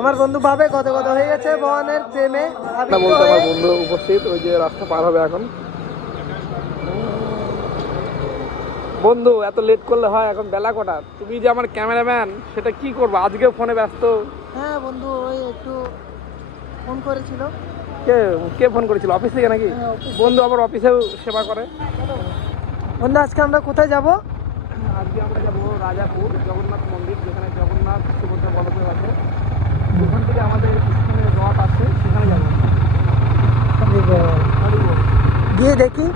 আমার বন্ধু ভাবে কত কত হয়ে গেছে ভগবানের প্রেমে। বলতে আমার বন্ধু উপস্থিত ওই যে রাস্তা পার হবে এখন। বন্ধু এত লেট করলে হয় এখন বেলা কটা? তুমি যে আমার ক্যামেরাম্যান সেটা কি করব? আজকে ফোনে ব্যস্ত। হ্যাঁ বন্ধু ওই একটু ফোন করেছিল। কে কে ফোন করেছিল? অফিস থেকে নাকি? হ্যাঁ, বন্ধু আমার অফিসেও সেবা করে। বন্ধু আজকে আমরা কোথায় যাব? আজকে আমরা যাব রাজাপুর জগন্নাথ মন্দির যেখানে জগন্নাথ সুভদ্রা বলদেব আছে। ওখান থেকে আমাদের স্থানীয় রথ আছে সেখানে যাব গিয়ে দেখি।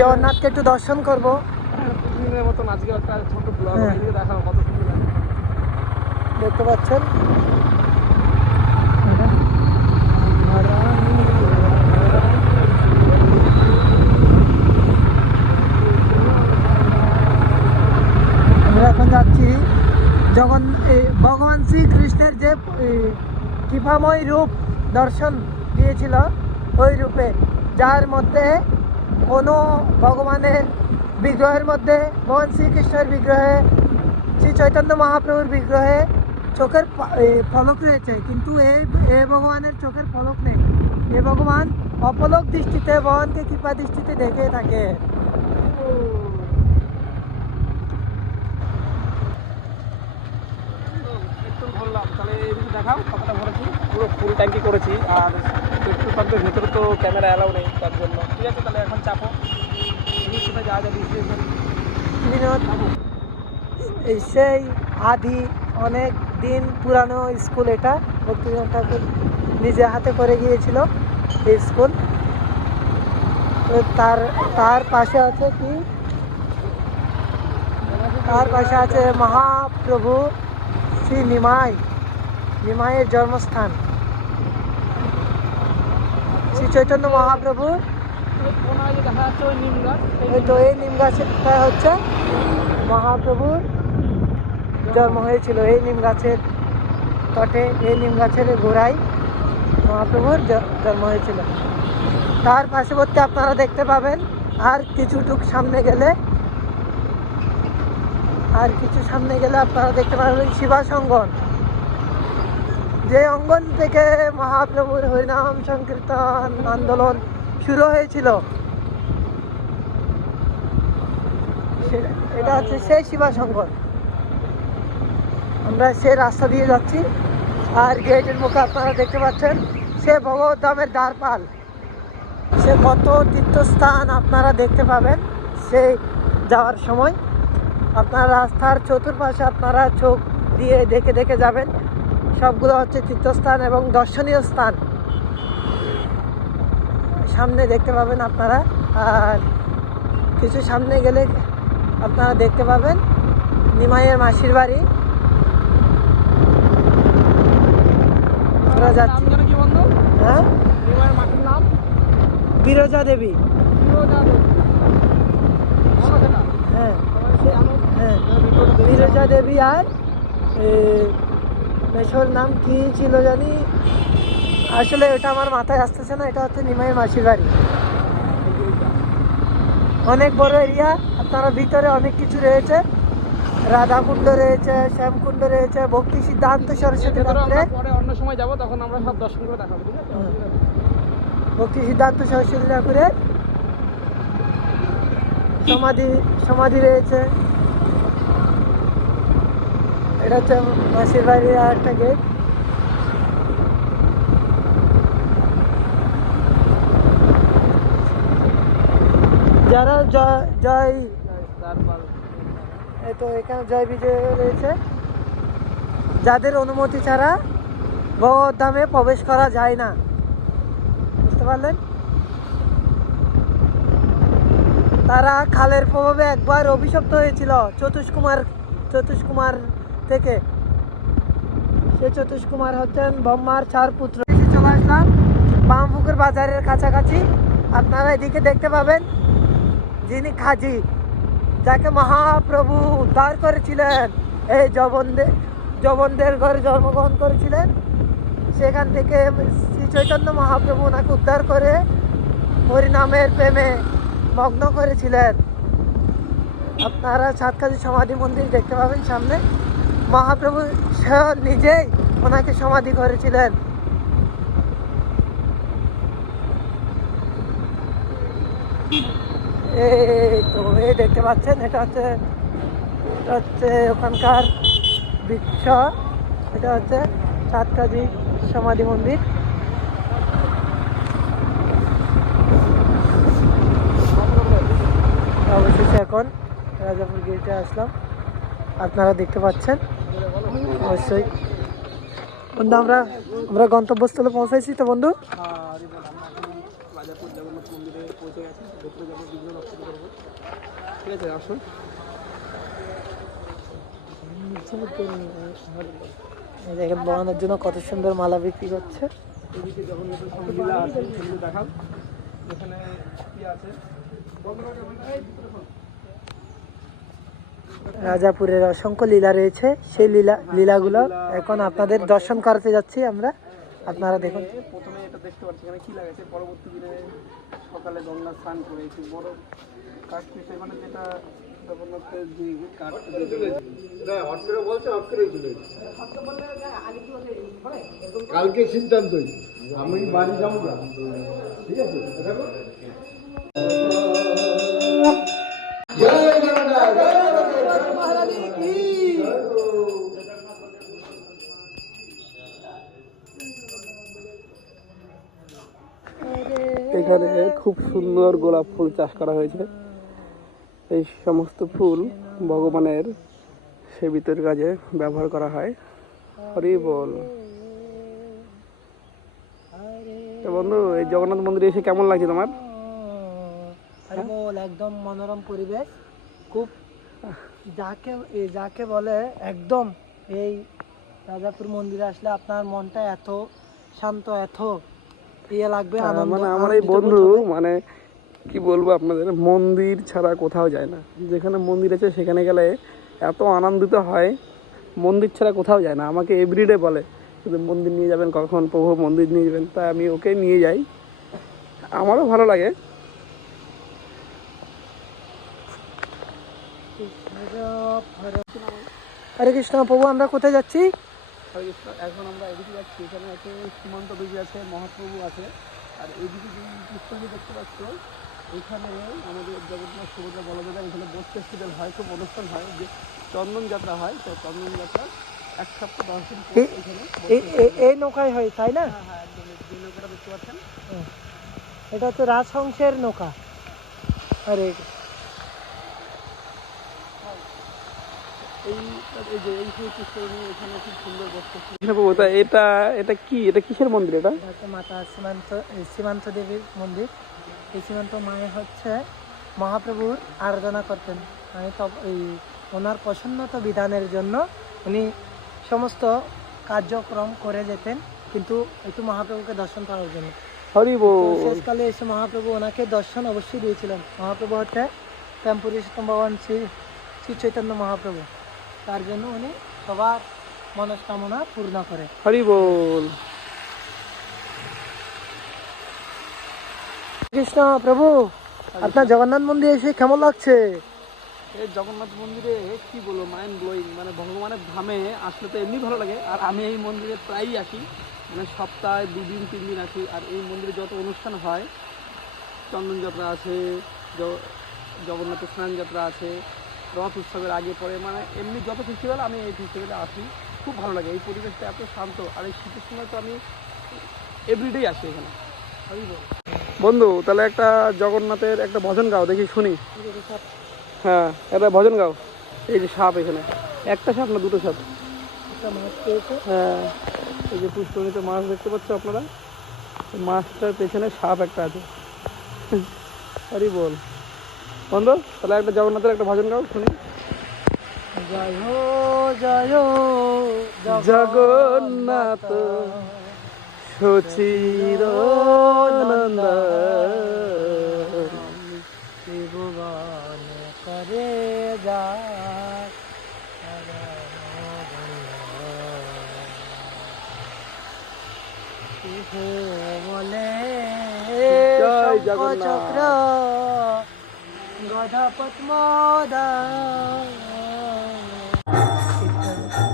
জগন্নাথকে একটু দর্শন করব। প্রতিদিনের মতন আজকে একটা ছোট ব্লগ হ্যাঁ। দেখানো কত সুন্দর দেখতে পাচ্ছেন আমরা এখন যাচ্ছি জগন এ, ভগবান শ্রীকৃষ্ণের যে এ, কৃপাময় রূপ দর্শন দিয়েছিল ওই রূপে, যার মধ্যে কোনো ভগবানের বিগ্রহের মধ্যে, ভগবান শ্রীকৃষ্ণের বিগ্রহে, শ্রী চৈতন্য মহাপ্রভুর বিগ্রহে চোখের ফলক রয়েছে। কিন্তু এই এ ভগবানের চোখের ফলক নেই। এ ভগবান অপলক দৃষ্টিতে, ভগবানকে কৃপা দৃষ্টিতে দেখে থাকে। পেট্রোল তাহলে এদিকে দেখাও, কতটা ভরেছি পুরো ফুল ট্যাঙ্কি করেছি, আর পেট্রোল পাম্পের ভিতরে তো ক্যামেরা অ্যালাউ নেই তার জন্য। ঠিক আছে, তাহলে এখন চাপো। কোথায় যাওয়া সেই আদি অনেক দিন পুরানো স্কুল এটা ভক্তিনাথ ঠাকুর নিজে হাতে করে গিয়েছিল এই স্কুল। তার তার পাশে আছে কি? তার পাশে আছে মহাপ্রভু শ্রী নিমাই, নিমাইয়ের জন্মস্থান। শ্রী চৈতন্য এই তো এই নিম গাছটা হচ্ছে মহাপ্রভুর জন্ম হয়েছিল এই নিম গাছের তটে, এই নিম গাছের গোড়ায় মহাপ্রভুর জন্ম হয়েছিল। তার পার্শ্ববর্তী আপনারা দেখতে পাবেন, আর কিছুটুক সামনে গেলে আর কিছু সামনে গেলে আপনারা দেখতে পাবেন শিবাস অঙ্গন। যে অঙ্গন থেকে মহাপ্রভুর হরিনাম সংকীর্তন আন্দোলন শুরু হয়েছিল। এটা হচ্ছে সেই শিবা শঙ্কর আমরা সেই রাস্তা দিয়ে যাচ্ছি আর গেটের মুখে আপনারা দেখতে পাচ্ছেন সে ভগবত ধামের দ্বারপাল। সে কত তীর্থস্থান আপনারা দেখতে পাবেন সেই যাওয়ার সময়। আপনার রাস্তার চতুর্পাশে আপনারা চোখ দিয়ে দেখে দেখে যাবেন। সবগুলো হচ্ছে তীর্থস্থান এবং দর্শনীয় স্থান। সামনে দেখতে পাবেন আপনারা। আর কিছু সামনে গেলে আপনারা দেখতে পাবেন নিমাইয়ের মাসির বাড়ি। আমরা যাচ্ছি। হ্যাঁ? বিরজা দেবী। হ্যাঁ। হ্যাঁ। বিরজা দেবী আর মেশোর নাম কি ছিল জানি? আসলে এটা আমার মাথায় আসতেছে না এটা হচ্ছে নিমাই মাসির বাড়ি। অনেক বড় এরিয়া আপনারা ভিতরে অনেক কিছু রয়েছে। রাধাকুণ্ড রয়েছে শ্যামকুণ্ড রয়েছে ভক্তি সিদ্ধান্ত সরস্বতী পরে অন্য সময় যাব তখন আমরা সব দর্শন করে দেখাবো। ভক্তি সিদ্ধান্ত সরস্বতী ঠাকুরের। সমাধি সমাধি রয়েছে। এটা হচ্ছে মাসির বাড়ির আর একটা গেট যারা জয় জয়, এই তো এখানে জয় বিজয় রয়েছে। যাদের অনুমতি ছাড়া ধামে প্রবেশ করা যায় না। বুঝতে পারলেন? তারা খালের প্রভাবে একবার অভিশপ্ত হয়েছিল। চতুষ কুমার চতুষ কুমার থেকে সে চতুষ কুমার হচ্ছেন ব্রহ্মার চার পুত্র। চলে আসলাম বামপুকুর বাজারের কাছাকাছি। আপনারা এদিকে দেখতে পাবেন যিনি খাজি, যাকে মহাপ্রভু উদ্ধার করেছিলেন। এই জবনদের জবনদের ঘরে জন্মগ্রহণ করেছিলেন। সেখান থেকে শ্রী চৈতন্য মহাপ্রভু ওনাকে উদ্ধার করে হরিনামের প্রেমে মগ্ন করেছিলেন। আপনারা সাতকাজি সমাধি মন্দির দেখতে পাবেন সামনে। মহাপ্রভু স্বয়ং নিজেই ওনাকে সমাধি করেছিলেন। দেখতে পাচ্ছেন, এটা হচ্ছে এটা হচ্ছে ওখানকার বৃক্ষ, এটা হচ্ছে সাতকাজি সমাধি মন্দির। অবশেষে এখন রাজাপুর গেটে আসলাম। আপনারা দেখতে পাচ্ছেন। অবশ্যই। বন্ধু, আমরা আমরা গন্তব্যস্থলে পৌঁছাইছি তো, বন্ধু? আসুন দেখেন বড়ানোর জন্য কত সুন্দর মালা বিক্রি করছে। দেখাও এখানে কি আছে? রাজাপুরের অসংখ্য লীলা রয়েছে। সেই লীলা লীলাগুলো এখন আপনাদের দর্শন করাতে যাচ্ছি আমরা। আপনারা দেখুন। প্রথমে এটা দেখতে পাচ্ছি এখানে কি পরবর্তী দিনে সকালে গঙ্গা স্নান করে একটি বড় কাঠ মানে যেটা জগন্নাথের যে কাঠ কালকে সিদ্ধান্তই আমি বাড়ি যাব না। ঠিক আছে? দেখো জয় জগন্নাথ। এখানে খুব সুন্দর গোলাপ ফুল চাষ করা হয়েছে। এই সমস্ত ফুল ভগবানের সেবিতের কাজে ব্যবহার করা হয়। হরি বল। বন্ধু এই জগন্নাথ মন্দিরে এসে কেমন লাগছে তোমার? আরে একদম মনোরম পরিবেশ। খুব যাকে যাকে বলে একদম এই রাজাপুর মন্দিরে আসলে আপনার মনটা এত শান্ত এত ইয়ে লাগবে আনন্দ মানে আমার এই বন্ধু মানে কি বলব আপনাদের মন্দির ছাড়া কোথাও যায় না। যেখানে মন্দির আছে সেখানে গেলে এত আনন্দিত হয় মন্দির ছাড়া কোথাও যায় না। আমাকে এভরিডে বলে শুধু মন্দির নিয়ে যাবেন কখন প্রভু মন্দির নিয়ে যাবেন তাই আমি ওকে নিয়ে যাই। আমারও ভালো লাগে। হরে কৃষ্ণ প্রভু আমরা কোথায় যাচ্ছি। এখন আমরা এদিকে যাচ্ছি এখানে আছে সীমান্ত দেবী আছে মহাপ্রভু আছে। আর এইদিকে যে পুষ্পজি দেখতে পাচ্ছ এখানে আমাদের জগন্নাথ সুভদ্রা বলদেবতা এখানে ফেস্টিভ্যাল হয় খুব অনুষ্ঠান হয় যে চন্দন যাত্রা হয় তো চন্দন যাত্রা এক সপ্তাহ দশ দিন এই- এখানে এই নৌকায় হয়। তাই না? হ্যাঁ হ্যাঁ একদম এই যে নৌকাটা দেখতে পাচ্ছেন। এটা তো রাজহংসের নৌকা। আরে এই এই যে এই যে পুষ্করণী এখানে খুব সুন্দর বস্ত্র এটা এটা কি? এটা কিসের মন্দির এটা? মাতা সীমান্ত এই সীমান্ত দেবীর মন্দির। এই সীমান্ত মায়ে হচ্ছে মহাপ্রভুর আরাধনা করতেন। মানে এই ওনার প্রসন্নতা বিধানের জন্য উনি সমস্ত কার্যক্রম করে যেতেন কিন্তু একটু মহাপ্রভুকে দর্শন করার জন্য। শেষকালে এসে মহাপ্রভু ওনাকে দর্শন অবশ্যই দিয়েছিলেন। মহাপ্রভু হচ্ছে টেম্পুরিষতম ভগবান শ্রী শ্রী চৈতন্য মহাপ্রভু। তার জন্য উনি সবার মনস্কামনা পূর্ণ করে। হরি বল। কৃষ্ণ প্রভু আপনার জগন্নাথ মন্দির এসে কেমন লাগছে? এই জগন্নাথ মন্দিরে কি বলব মাইন্ড ব্লোয়িং মানে ভগবানের ধামে আসলে তো এমনি ভালো লাগে। আর আমি এই মন্দিরে প্রায়ই আসি মানে সপ্তাহে দুদিন তিন দিন আসি। আর এই মন্দিরে যত অনুষ্ঠান হয় চন্দন যাত্রা আছে জ- জগন্নাথের স্নান যাত্রা আছে রথ উৎসবের আগে পরে মানে এমনি যত ফেস্টিভ্যাল আমি এই ফেস্টিভ্যালে আসি। খুব ভালো লাগে। এই পরিবেশটা এত শান্ত। আর এই শীতের সময় তো আমি এভরিডেই আসি এখানে। বন্ধু তাহলে একটা জগন্নাথের একটা ভজন গাও দেখি শুনি। হ্যাঁ এটা ভজন গাও। এই যে সাপ এখানে। একটা সাপ না দুটো সাপ? একটা হ্যাঁ। এই যে পুষ্করিণীতে মাছ দেখতে পাচ্ছ আপনারা? মাছটার পেছনে সাপ একটা আছে। আরে বল। বন্ধু তাহলে একটা জগন্নাথের একটা ভজন গাও শুনি। জয় হো জয় হো জগন্নাথ সচির ত্রিভুবন করে যা। বলে জয় জগন্নাথ। চক্র গধাপত মদা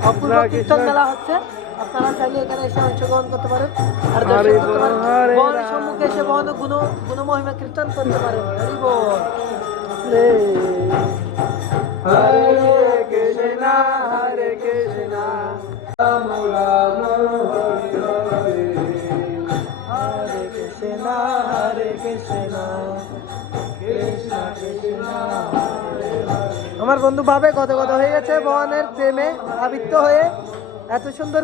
অপূর্ব কীর্তন। মেলা হচ্ছে। আপনারা চাইলে এখানে এসে অংশগ্রহণ করতে পারেন। আর দর্শন করতে পারেন রাম। সম্মুখে এসে গুণ কীর্তন করতে পারেন। হরি বল। হরে কৃষ্ণ হরে কৃষ্ণ আমার বন্ধু ভাবে কত কত হয়ে গেছে ভগবানের প্রেমে আবৃত্ত হয়ে এত সুন্দর